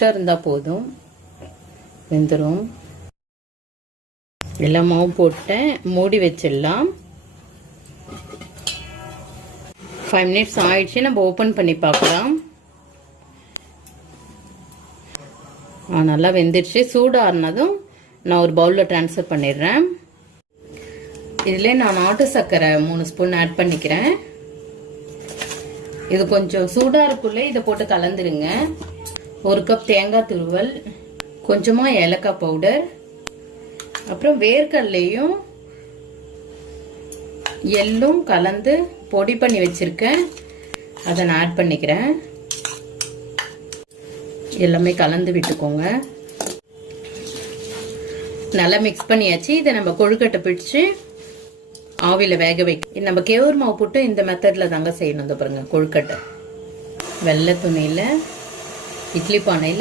நிமிஷம் இருந்தால் போதும், வெந்துடும். எல்லா மாவும் போட்டேன், மூடி வச்சிடலாம். 5 மினிட்ஸ் ஆயிடுச்சு, நம்ம ஓப்பன் பண்ணி பார்க்கலாம். நல்லா வெந்துடுச்சு. சூடாறினதும் நான் ஒரு பவுலில் ட்ரான்ஸ்ஃபர் பண்ணிடுறேன். இதில் நான் நாட்டு சர்க்கரை 3 ஸ்பூன் ஆட் பண்ணிக்கிறேன். இது கொஞ்சம் சூடாக இருக்குள்ளே இதை போட்டு கலந்துருங்க. 1 கப் தேங்காய் துருவல், கொஞ்சமாக ஏலக்காய் பவுடர், அப்புறம் வேர்க்கடலையும் எள்ளும் கலந்து பொடி பண்ணி வச்சிருக்கேன், அதை நான் ஆட் பண்ணிக்கிறேன். எல்லாமே கலந்து விட்டுக்கோங்க. நல்லா மிக்ஸ் பண்ணியாச்சு. இதை நம்ம கொழுக்கட்டை பிடிச்சு ஆவியில் வேக வைக்க. நம்ம கேவுர் மாவு போட்டு இந்த மெத்தடில் தாங்க செய்யணும். இந்த பாருங்க கொழுக்கட்டை. வெள்ளை துணியில் இட்லி பானையில்